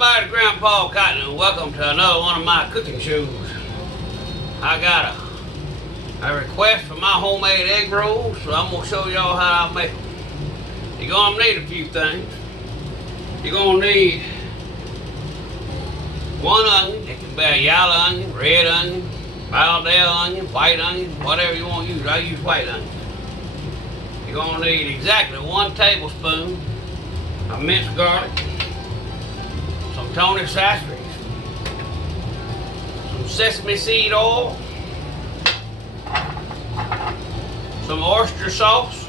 everybody, it's Grandpa Cotton, and welcome to another one of my cooking shows. I got a request for my homemade egg rolls, so I'm going to show y'all how I make them. You're going to need a few things. You're going to need one onion. It can be a yellow onion, red onion, Valdez onion, white onion, whatever you want to use. I use white onion. You're going to need exactly 1 tablespoon of minced garlic, some Tony Chachere's, some sesame seed oil, some oyster sauce,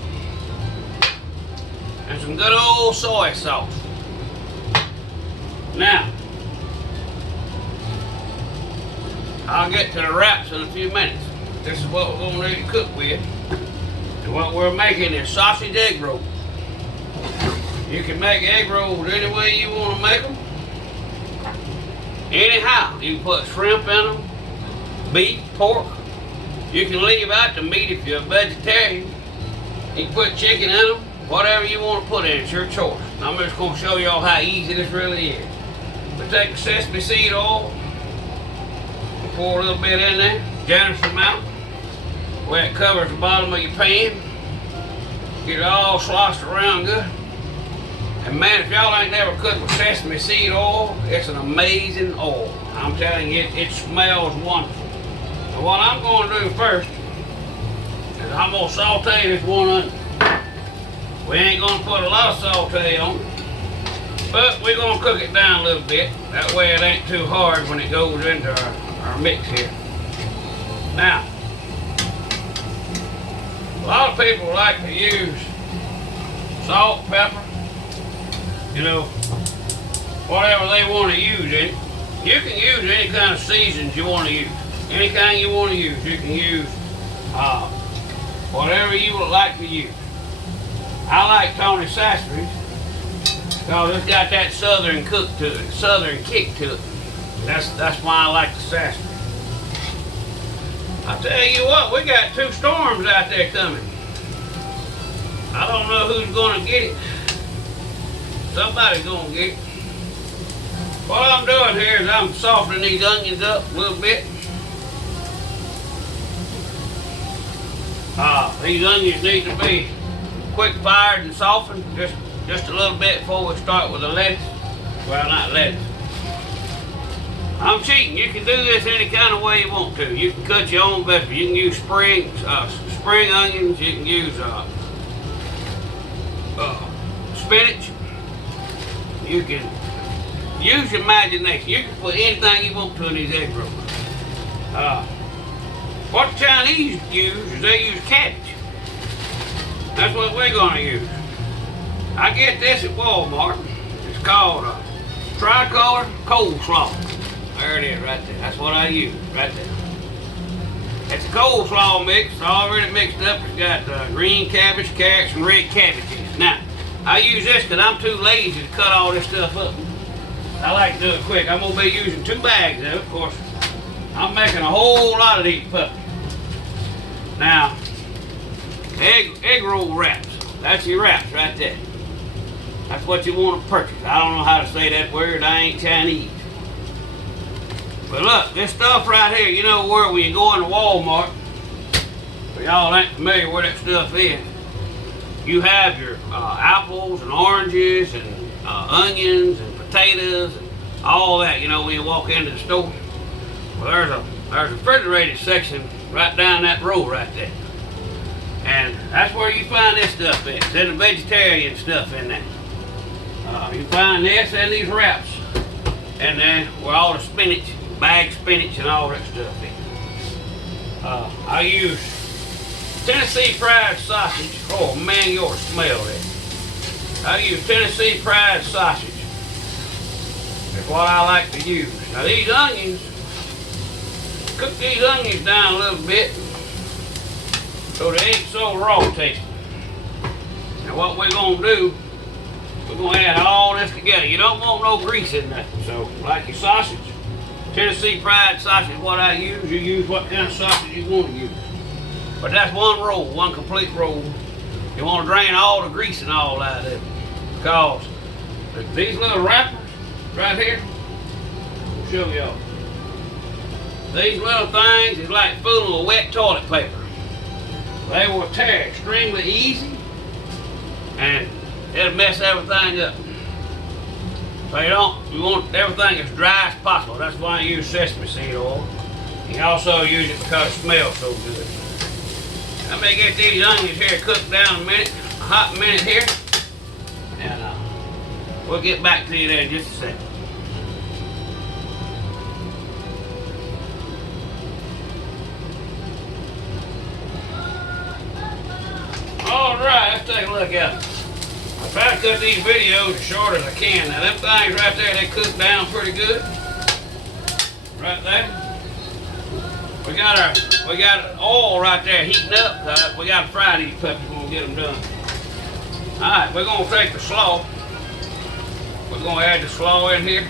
and some good old soy sauce. Now, I'll get to the wraps in a few minutes. This is what we're going to need to cook with. And what we're making is sausage egg rolls. You can make egg rolls any way you want to make them. Anyhow, you can put shrimp in them, beef, pork. You can leave out the meat if you're a vegetarian. You can put chicken in them, whatever you want to put in, it's your choice. I'm just going to show y'all how easy this really is. We take the sesame seed oil, pour a little bit in there, generous amount, where it covers the bottom of your pan. Get it all sloshed around good. And man, if y'all ain't never cooked with sesame seed oil, it's an amazing oil. I'm telling you, it smells wonderful. So what I'm going to do first is I'm going to saute this one onion. We ain't going to put a lot of saute on it, but we're going to cook it down a little bit. That way it ain't too hard when it goes into our mix here. Now, a lot of people like to use salt, pepper, you know, whatever they want to use in it. You can use any kind of seasons you want to use. Any kind you want to use. You can use whatever you would like to use. I like Tony Chachere's because it's got that southern cook to it, southern kick to it. That's why I like the Chachere's. I tell you what, we got 2 storms out there coming. I don't know who's going to get it. Somebody's going to get it. What I'm doing here is I'm softening these onions up a little bit. These onions need to be quick fired and softened just a little bit before we start with the lettuce. Well, not lettuce. I'm cheating. You can do this any kind of way you want to. You can cut your own vegetables. You can use spring onions. You can use spinach. You can use your imagination. You can put anything you want to in these egg rolls. What the Chinese use is they use cabbage. That's what we're going to use. I get this at Walmart. It's called tricolor coleslaw. There it is right there. That's what I use right there. It's a coleslaw mix. It's already mixed up. It's got green cabbage, carrots, and red cabbage in it. Now, I use this because I'm too lazy to cut all this stuff up. I like to do it quick. I'm going to be using 2 bags of it. Of course, I'm making a whole lot of these puppies. Now, egg roll wraps. That's your wraps right there. That's what you want to purchase. I don't know how to say that word. I ain't Chinese. But look, this stuff right here, you know where when you go into Walmart, for y'all ain't familiar where that stuff is, you have your apples and oranges and onions and potatoes and all that, you know, when you walk into the store. Well, there's a refrigerated section right down that row right there. And that's where you find this stuff in. It's in the vegetarian stuff in there. You find this and these wraps in there where all the spinach, bagged spinach and all that stuff in. I use Tennessee fried sausage. Oh man, you ought to smell that. I use Tennessee fried sausage. That's what I like to use. Now these onions, cook these onions down a little bit so they ain't so raw tasting. Now what we're going to do, we're going to add all this together. You don't want no grease in nothing. So like your sausage, Tennessee fried sausage is what I use. You use what kind of sausage you want to use. But that's one roll, one complete roll. You want to drain all the grease and all out of it. Because these little wrappers, right here. I'll show y'all. These little things is like fooling with wet toilet paper. They will tear extremely easy, and it'll mess everything up. So you want everything as dry as possible. That's why you use sesame seed oil. You can also use it because it smells so good. Let me get these onions here cooked down a hot minute here, and we'll get back to you there in just a second. Alright, let's take a look at them. I try to cut these videos as short as I can. Now them things right there, they cook down pretty good. Right there. We got oil right there heating up. We got to fry these puppies when we get them done. Alright, we're going to take the slaw. We're going to add the slaw in here.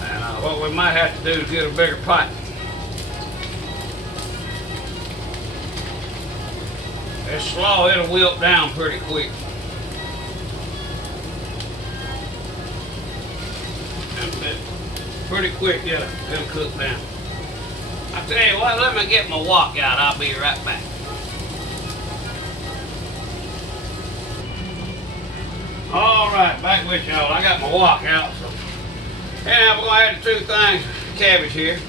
And what we might have to do is get a bigger pot. This slaw, it'll wilt down pretty quick. Pretty quick, it'll cook down. I tell you what, let me get my wok out. I'll be right back. All right, back with y'all. I got my wok out. So, and we're gonna add the 2 things, cabbage here.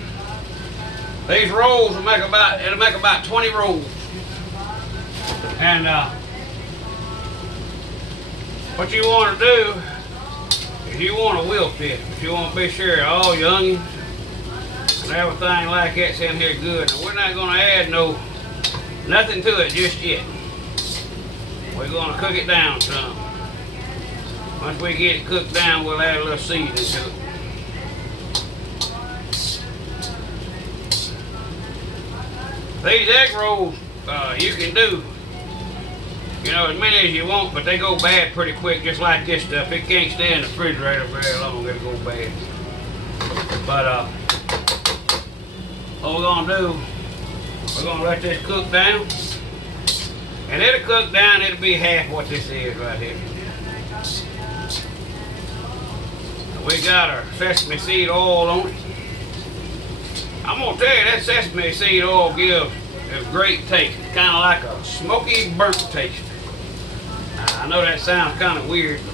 These rolls will make about 20 rolls. And what you want to do is you want to wilt it, but you want to be sure all your onions and everything like that's in here good. Now we're not going to add nothing to it just yet. We're going to cook it down some. Once we get it cooked down, we'll add a little seasoning to it. These egg rolls you can do, as many as you want, but they go bad pretty quick, just like this stuff. It can't stay in the refrigerator very long, it'll go bad. But what we're gonna do, we're gonna let this cook down. And it'll cook down, it'll be half what this is right here. We got our sesame seed oil on it. I'm gonna tell you, that sesame seed oil gives a great taste. It's kind of like a smoky, burnt taste. I know that sounds kind of weird, but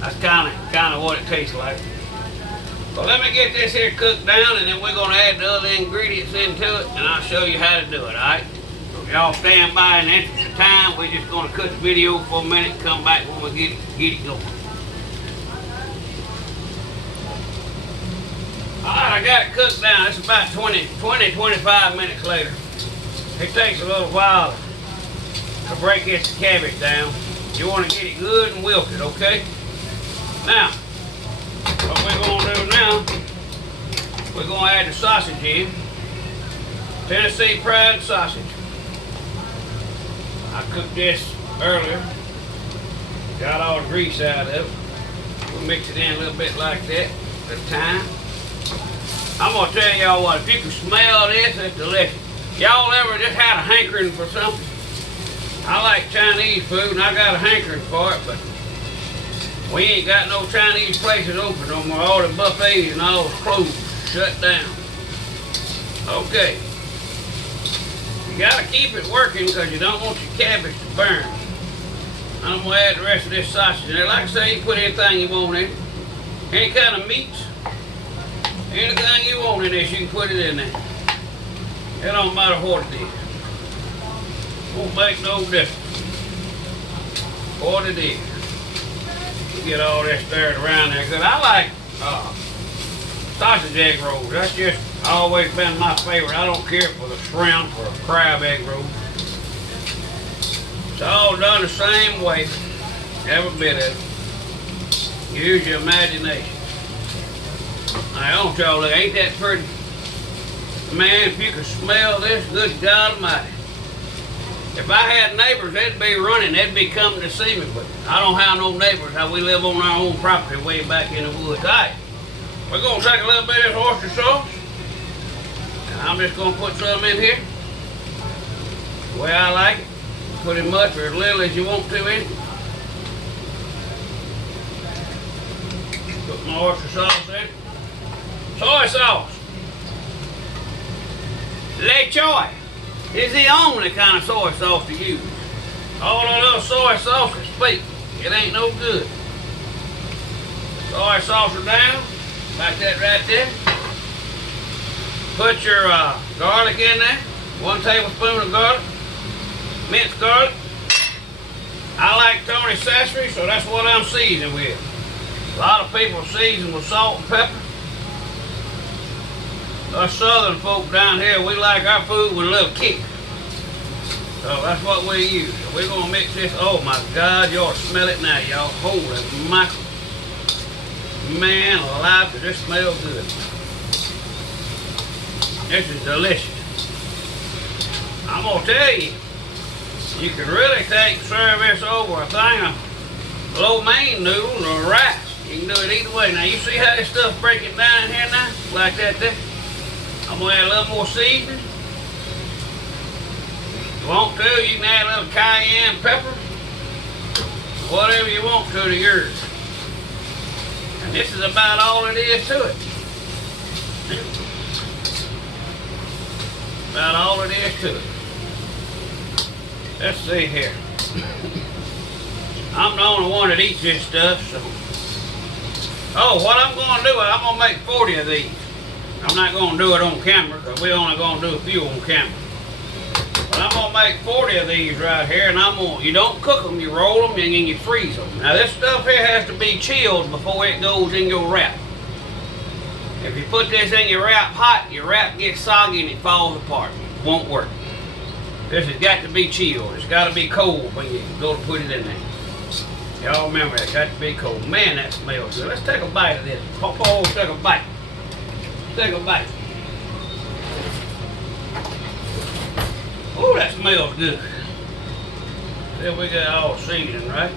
that's kind of what it tastes like. Well, let me get this here cooked down, and then we're gonna add the other ingredients into it, and I'll show you how to do it. All right? So if y'all stand by in the interest of time, we're just gonna cut the video for a minute, and come back when we get it going. Alright, I got it cooked down. It's about 25 minutes later. It takes a little while to break this cabbage down. You want to get it good and wilted, okay? Now, what we're going to do now, we're going to add the sausage in. Tennessee Pride sausage. I cooked this earlier. Got all the grease out of it. We'll mix it in a little bit like that at a time. I'm gonna tell y'all what, if you can smell this, it's delicious. Y'all ever just had a hankering for something? I like Chinese food and I got a hankering for it, but we ain't got no Chinese places open no more. All the buffets and all closed, shut down. Okay. You gotta keep it working because you don't want your cabbage to burn. I'm gonna add the rest of this sausage in there. Like I say, you put anything you want in. Any kind of meats. Anything you want in this, you can put it in there. It don't matter what it is. Won't make no difference what it is. You get all this stirred around there. Cause I like sausage egg rolls. That's just always been my favorite. I don't care for the shrimp or a crab egg roll. It's all done the same way. Every bit of it. Use your imagination. Now, don't y'all look, ain't that pretty? Man, if you could smell this, good God Almighty. If I had neighbors, they'd be running, they'd be coming to see me, but I don't have no neighbors. We live on our own property way back in the woods. All right, we're gonna take a little bit of this oyster sauce, and I'm just gonna put some in here, the way I like it. Put as much or as little as you want to in it. Put my oyster sauce in. Soy sauce. Le Choy is the only kind of soy sauce to use. All that other soy sauce is fake. It ain't no good. Soy sauce are down, like that right there. Put your garlic in there. 1 tablespoon of garlic. Minced garlic. I like Tony Sesame, so that's what I'm seasoning with. A lot of people season with salt and pepper. Us southern folk down here, we like our food with a little kick. So that's what we use. So we're gonna mix this. Oh my God, y'all smell it now, y'all. Holy mackerel. Man alive, does this smell good. This is delicious. I'm gonna tell you, you can really serve this over a thing of lo mein noodles or rice. You can do it either way. Now you see how this stuff breaking down here now? Like that there. I'm gonna add a little more seasoning. If you want to, you can add a little cayenne pepper. Whatever you want to yours. And this is about all it is to it. About all it is to it. Let's see here. I'm the only one that eats this stuff, so. Oh, what I'm gonna do, I'm gonna make 40 of these. I'm not gonna do it on camera, because we're only gonna do a few on camera. But I'm gonna make 40 of these right here, and you don't cook them, you roll them, and then you freeze them. Now this stuff here has to be chilled before it goes in your wrap. If you put this in your wrap hot, your wrap gets soggy and it falls apart. It won't work. This has got to be chilled. It's got to be cold when you go to put it in there. Y'all remember, it's got to be cold. Man, that smells good. Let's take a bite of this. Papa, take a bite. Take a bite. Oh, that smells good. Then we got all seasoned, right?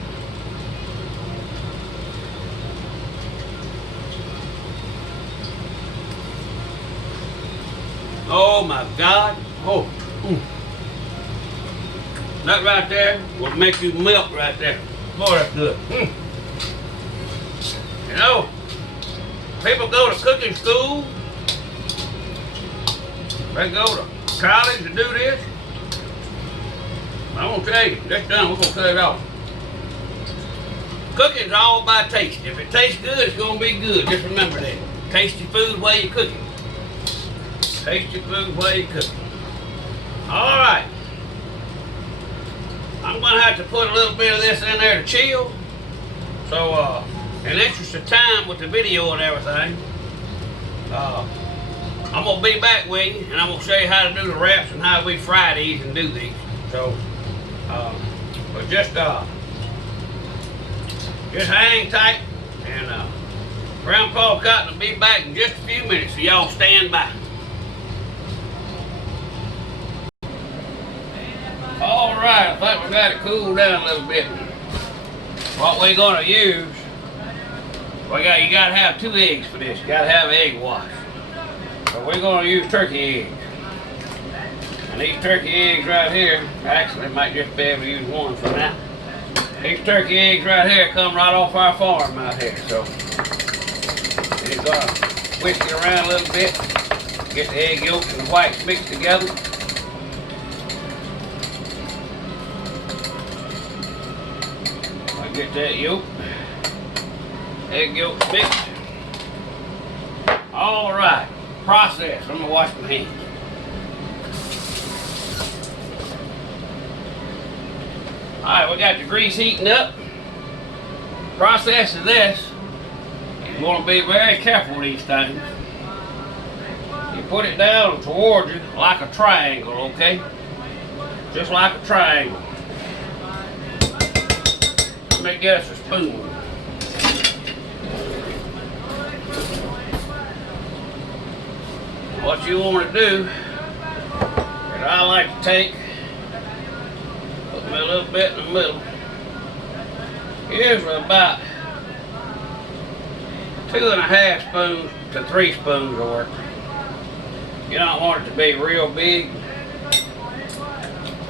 Oh my God. Oh. That right there will make you melt right there. Boy, that's good. You know, people go to cooking school. They go to college to do this. I'm gonna tell you, that's done, we're gonna cut it off. Cooking's all by taste. If it tastes good, it's gonna be good. Just remember that. Taste your food while you cook it. Taste your food while you cook it. All right. I'm gonna have to put a little bit of this in there to chill. So, in interest of time with the video and everything, I'm gonna be back with you, and I'm gonna show you how to do the wraps and how we fry these and do these. So, but just hang tight, and Grandpa Cotton will be back in just a few minutes, so y'all stand by. All right, I think we got it cooled down a little bit. What we're gonna use, you gotta have 2 eggs for this. You gotta have egg wash. So we're gonna use turkey eggs. And these turkey eggs right here, actually I might just be able to use 1 for now. These turkey eggs right here come right off our farm out here. So we're gonna whisk it around a little bit, get the egg yolks and the whites mixed together. Get that yolk, egg yolk mixed. All right, process. I'm gonna wash my hands. All right, we got the grease heating up. Process of this, you want to be very careful with these things. You put it down towards you like a triangle, okay? Just like a triangle. Let me get us a spoon. What you want to do, and I like to take, put me a little bit in the middle. Here's about 2.5 spoons to 3 spoons of work. You don't want it to be real big.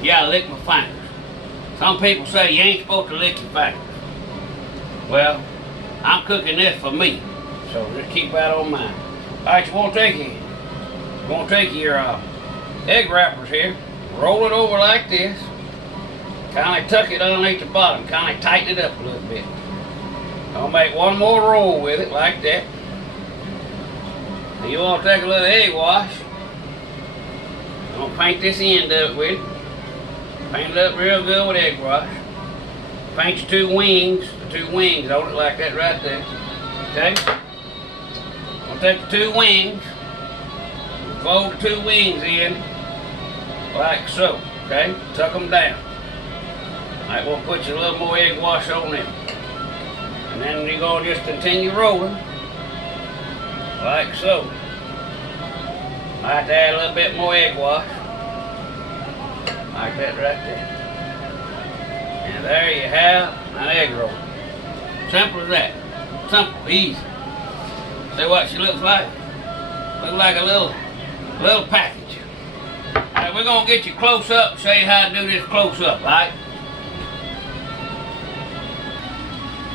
You gotta lick my fingers. Some people say you ain't supposed to lick your fingers. Well, I'm cooking this for me. So just keep that on mind. Alright, you want to take your egg wrappers here, roll it over like this, kind of tuck it underneath the bottom, kind of tighten it up a little bit. I'll make one more roll with it like that. And you want to take a little egg wash. I'm going to paint this end of it with it. Paint it up real good with egg wash. Paint your two wings on it like that right there. Okay? I'm going to take the two wings, fold the two wings in like so. Okay? Tuck them down. Alright, we'll put you a little more egg wash on them. And then you're going to just continue rolling like so. I have to add a little bit more egg wash. Like that right there. And there you have an egg roll. Simple as that. Simple, easy. See what she looks like? Looks like a little package. Alright, we're gonna get you close up, show you how to do this close up, alright?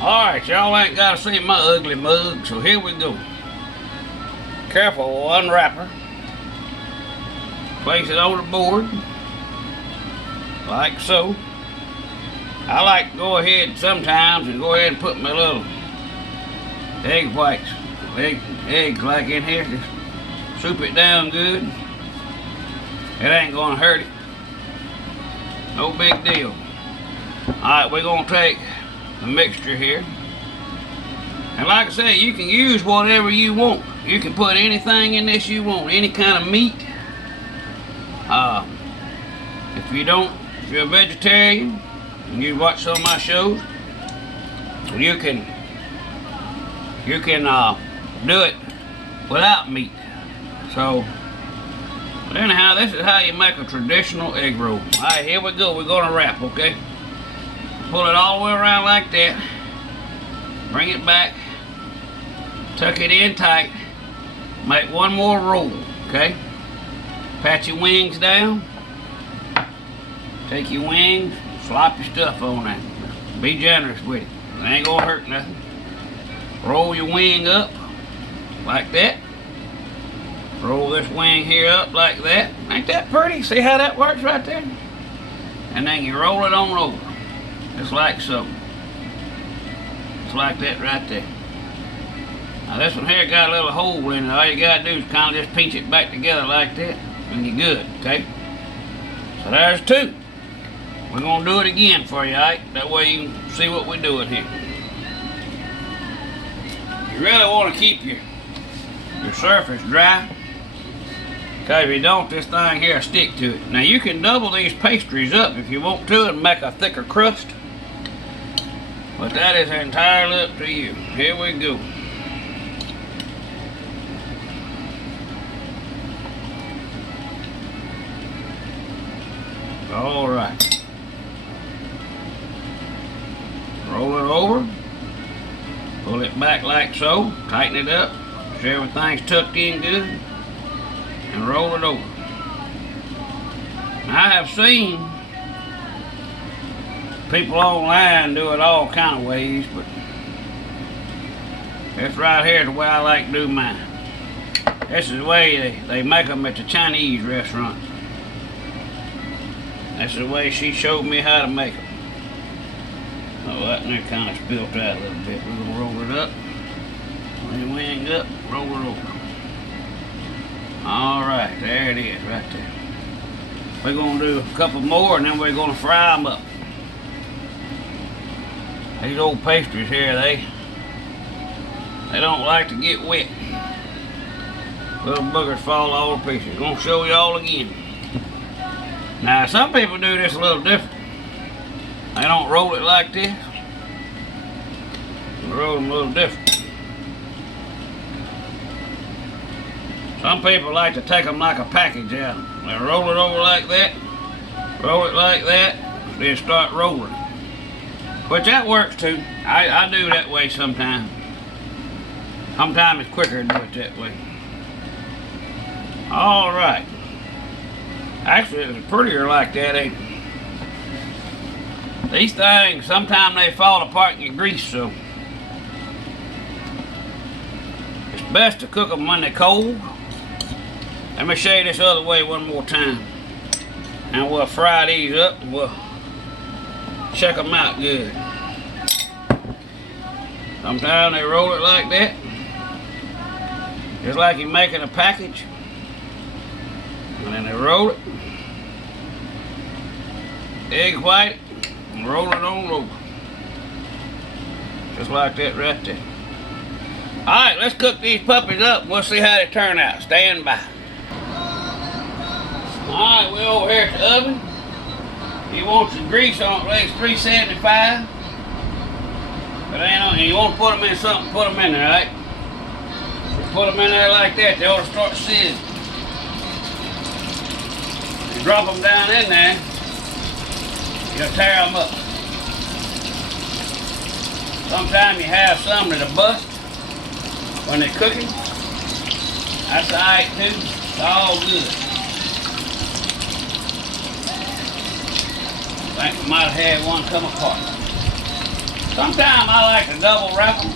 Alright, y'all ain't gotta see my ugly mug, so here we go. Careful, unwrapper. Place it on the board, like so. I like to go ahead sometimes and go ahead and put my little egg whites, eggs like in here. Just soup it down good. It ain't gonna hurt it. No big deal. Alright, we're gonna take the mixture here. And like I say, you can use whatever you want. You can put anything in this you want, any kind of meat. If you're a vegetarian and you watch some of my shows, you can do it without meat. So anyhow, this is how you make a traditional egg roll. Alright, here we go. We're gonna wrap, okay? Pull it all the way around like that. Bring it back. Tuck it in tight. Make one more roll, okay? Pat your wings down. Take your wings, slop your stuff on that. Be generous with it. It ain't gonna hurt nothing. Roll your wing up like that. Roll this wing here up like that. Ain't that pretty? See how that works right there? And then you roll it on over. Just like so. Just like that right there. Now this one here got a little hole in it. All you gotta do is kind of just pinch it back together like that. And you're good, okay? So there's two. We're gonna do it again for you, alright? That way you can see what we're doing here. You really want to keep your surface dry, because if you don't, this thing here will stick to it. Now you can double these pastries up if you want to and make a thicker crust, but that is entirely up to you. Here we go. All right. Roll it over. Pull it back like so. Tighten it up. So everything's tucked in good. And roll it over. I have seen people online do it all kind of ways, but this right here is the way I like to do mine. This is the way they make them at the Chinese restaurants. That's the way she showed me how to make them. Oh, that there kind of spilt out a little bit. We're going to roll it up. When the wing up, roll it over. Alright, there it is, right there. We're going to do a couple more and then we're going to fry them up. These old pastries here, they don't like to get wet. Little boogers fall all to pieces. Going to show you all again. Now, some people do this a little different. They don't roll it like this. They roll them a little different. Some people like to take them like a package out. They roll it over like that, roll it like that, then start rolling. Which that works too. I do that way sometimes. Sometimes it's quicker to do it that way. Alright. Actually, it's prettier like that, ain't it? These things, sometimes they fall apart in your grease, so best to cook them when they're cold. Let me show you this other way one more time. And we'll fry these up and we'll check them out good. Sometimes they roll it like that. Just like you're making a package. And then they roll it. Egg white and roll it on over. Just like that right there. Alright, let's cook these puppies up and we'll see how they turn out. Stand by. Alright, we're over here at the oven. If you want some grease on it, it's 375. But ain't on, you want to put them in something, put them in there, right? Put them in there like that, they ought to start sizzling. You drop them down in there, you'll tear them up. Sometimes you have some that'll bust when they're cooking. That's alright too, it's all good. I think we might have had one come apart. Sometimes I like to double wrap them.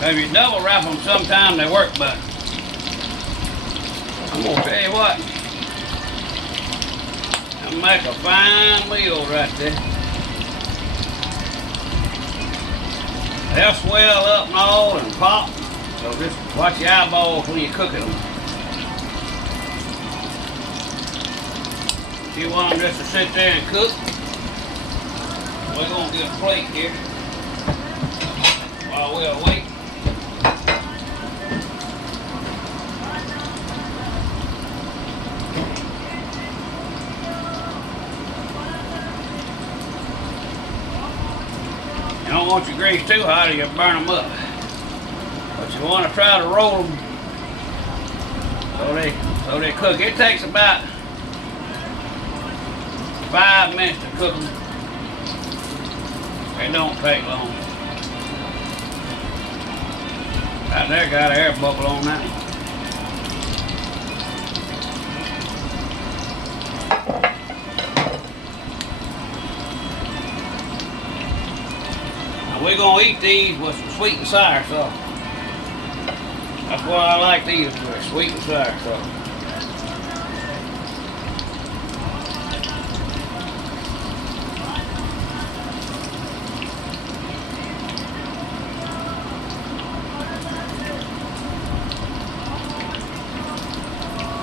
If you double wrap them, sometimes they work better. I'm gonna tell you what. That'll make a fine meal right there. They'll swell up and all and pop. So just watch your eyeballs when you're cooking them. If you want them just to sit there and cook, we're gonna get a plate here while we'll wait. You don't want your grease too hot or you'll burn them up. But you want to try to roll them so they cook. It takes about 5 minutes to cook them. It don't take long. Right there got an air bubble on that. Now we're gonna eat these with some sweet and sour sauce. That's what I like these with, sweet and sour sauce.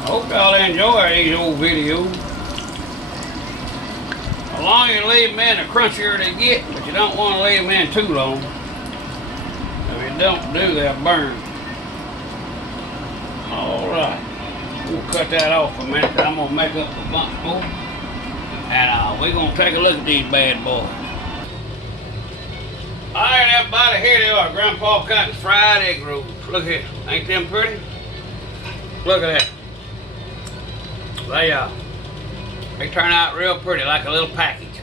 Hope y'all enjoy these old videos. The longer you leave them in, the crunchier they get, but you don't want to leave them in too long. If you don't do, they'll burn. Alright, we'll cut that off a minute. I'm going to make up a bunch more. And we're going to take a look at these bad boys. Alright everybody, here they are. Grandpa got the fried egg rolls. Look here, ain't them pretty? Look at that. They turn out real pretty, like a little package.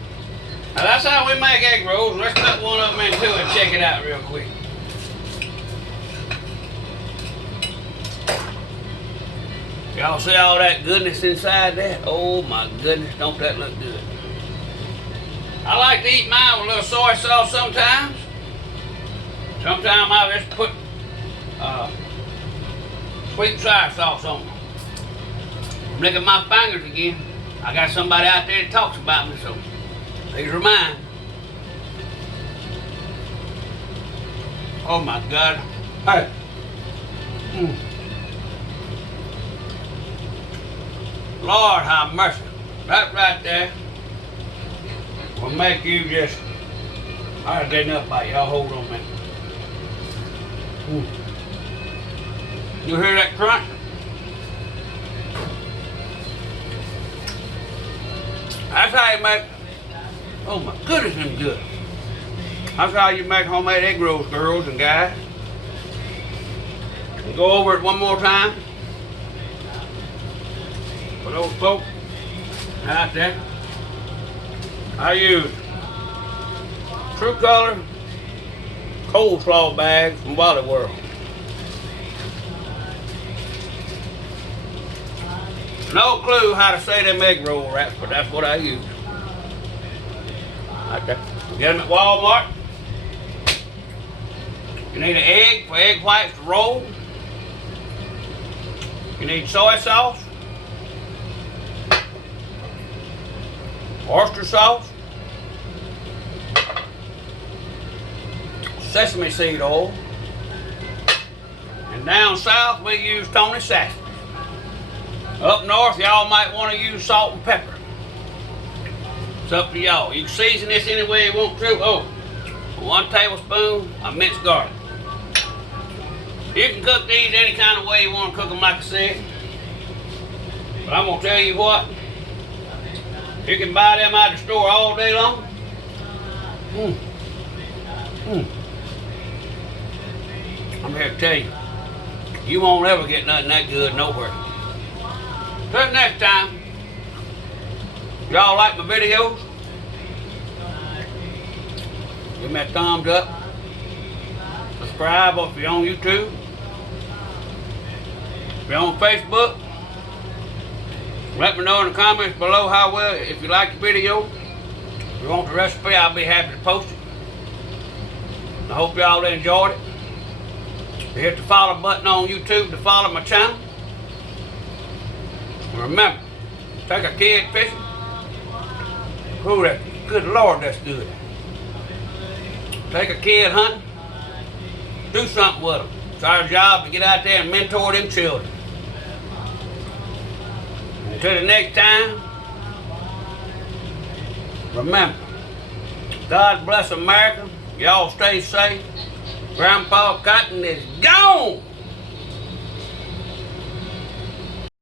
Now that's how we make egg rolls. Let's cut one of them in two and check it out real quick. Y'all see all that goodness inside that? Oh my goodness, don't that look good? I like to eat mine with a little soy sauce sometimes. Sometimes I just put sweet and sour sauce on them. Look at my fingers again. I got somebody out there that talks about me, so these are mine. Oh my God. Hey. Lord have mercy. That right there will make you just, I get enough by y'all. Hold on a minute. You hear that crunch? That's how you make, oh my goodness, them good. That's how you make homemade egg rolls, girls and guys. And go over it one more time. For those folks out there, I use True Color coleslaw bags from Wally World. No clue how to say them egg roll wraps, but that's what I use. Right there. Get them at Walmart. You need an egg for egg whites to roll. You need soy sauce, oyster sauce, sesame seed oil, and down south we use Tony Sassman. Up north y'all might want to use salt and pepper. It's up to y'all. You can season this any way you want to. Oh, 1 tablespoon of minced garlic. You can cook these any kind of way you want to cook them, like I said. But I'm going to tell you what, you can buy them out of the store all day long. I'm here to tell you, you won't ever get nothing that good nowhere. Till next time, y'all like my videos? Give me a thumbs up. Subscribe if you're on YouTube. If you're on Facebook, let me know in the comments below how well, if you like the video. If you want the recipe, I'll be happy to post it. I hope y'all enjoyed it. Hit the follow button on YouTube to follow my channel. Remember, take a kid fishing. Ooh, that, good Lord, that's good. Take a kid hunting. Do something with them. It's our job to get out there and mentor them children. Until the next time, remember, God bless America. Y'all stay safe. Grandpa Cotton is gone.